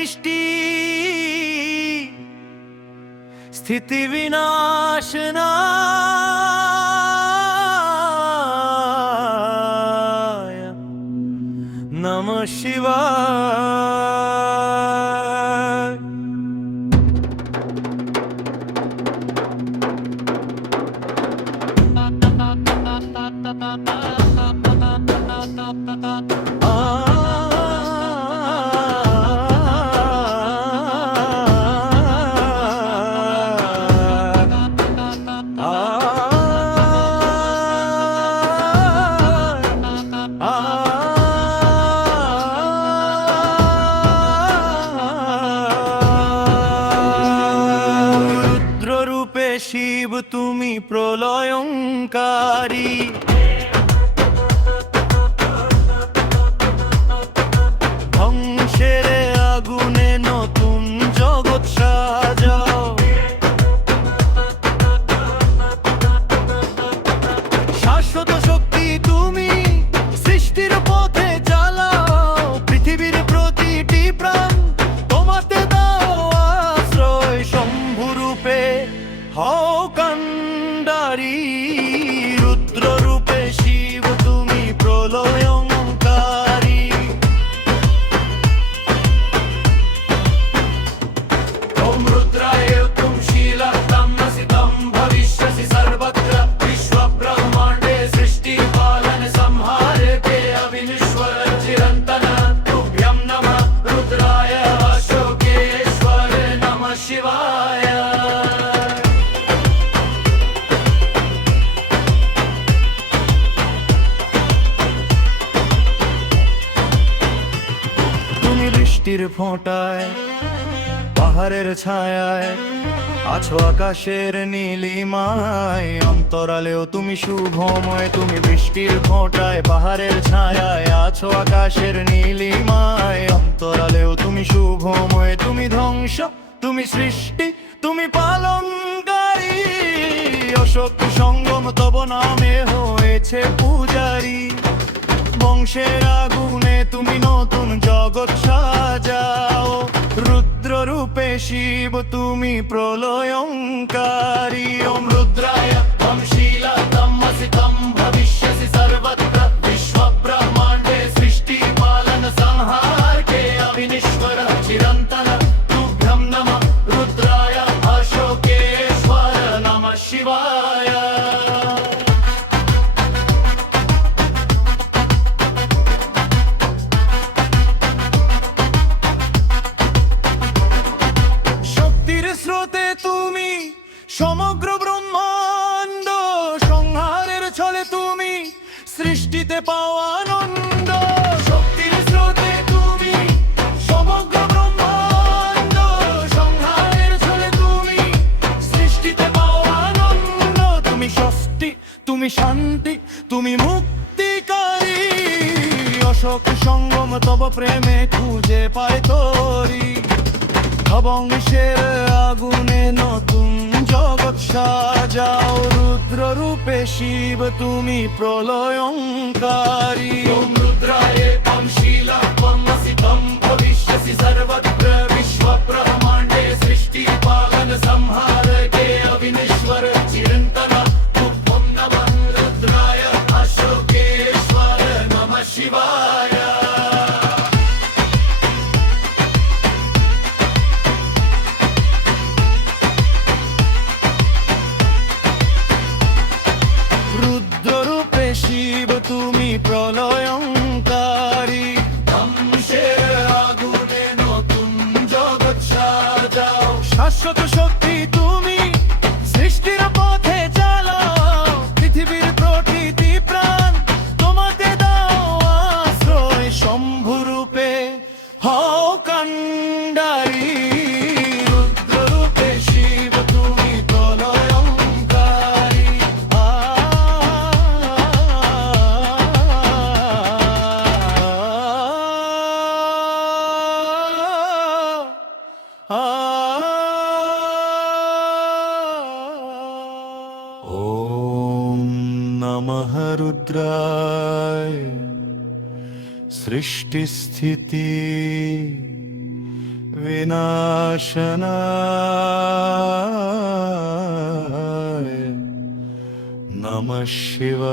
সৃষ্টি স্থিতি বিনাশনায় নমঃ শিবায়। রুদ্ররূপে শিব তুমি প্রলয়ঙ্কারী, ধ্বংসের আগুনে নতুন জগৎ সাজাও। শাশ্বত শক্তি তুমি সৃষ্টির পথে চালাও, পৃথিবীর প্রতিটি প্রাণ তোমাতে দাও আশ্রয়। শম্ভুরূপে হও কান্ডারী, রুদ্ররূপে শিব তুমি প্রলয়ঙ্কারী। ওম রুদ্রায় তুম শীলা তম আসি তম ভবিষ্যসি সর্বত্র বিশ্ব ব্রহ্মাণ্ডে সৃষ্টি পালন সংহার কে অবিনশ্বর চিরন্তন তুভ্যম নমঃ। রুদ্রায় অশোকেশ্বর নমঃ শিবায়। তুমি বৃষ্টির ফোঁটায়, পাহাড়ের ছায়ায়, আছো আকাশের নীলিমায়। অন্তরালেও তুমি শুভময়, তুমি বৃষ্টির ফোঁটায়, পাহাড়ের ছায়ায়, আছো আকাশের নীলিমায়। অন্তরালেও তুমি শুভময়, তুমি ধ্বংস, তুমি সৃষ্টি, তুমি পালনকারী। অশোক সঙ্গম তব নামে হয়েছে পূজারী, বংশের আগুনে তুমি নতুন জগৎ সাজাও। রুদ্ররূপে শিব তুমি প্রলয়ঙ্কারী। ওম রুদ্রায় তম শীলা তম আসি তম ভবিষ্যসি সর্বত্র বিশ্ব ব্রহ্মাণ্ডে সৃষ্টি পালন সংহার কে অবিনশ্বর চিরন্তন তুভ্যম নমঃ। রুদ্রায় অশোকেশ্বর নমঃ শিবায়। স্রোতে তুমি সমগ্র ব্রহ্মাণ্ড, সংহারের ছলে তুমি সৃষ্টিতে পাওয়া আনন্দ। শক্তির স্রোতে তুমি সমগ্র ব্রহ্মাণ্ড, সংহারের ছলে তুমি সৃষ্টিতে পাওয়া আনন্দ। তুমি ষষ্ঠী, তুমি শান্তি, তুমি মুক্তিকারী। অশোক সঙ্গম তব প্রেমে খুঁজে পায় তোরি, বংশের আগুনে নতুন জগৎ সাজাও। রুদ্ররূপে শিব তুমি প্রলয়ঙ্কারী। ওম রুদ্রায় তম শীলা তম আসি তম ভবিষ্যসি সর্বত্র বিশ্ব ব্রহ্মাণ্ডে সৃষ্টি পালন সংহার কে অবিনশ্বর চিরন্তন তুভ্যম নমঃ। রুদ্রায় অশোকেশ্বর নমঃ শিবায়। রুদ্ররূপে শিব তুমি প্রলয়ঙ্কারী, ধ্বংসের আগুনে নতুন জগৎ সাজাও। শাশ্বত শক্তি তুমি সৃষ্টির পথে চালাও, পৃথিবীর প্রতিটি প্রাণ তোমাতে দাও আশ্রয়। শম্ভুরূপে হও কান্ডারী, রুদ্ররূপে শিব তুমি প্রলয়ঙ্কারী। ওম নমঃ রুদ্রায়। সৃষ্টি স্থিতি विनाशनाय नमः शिवाय।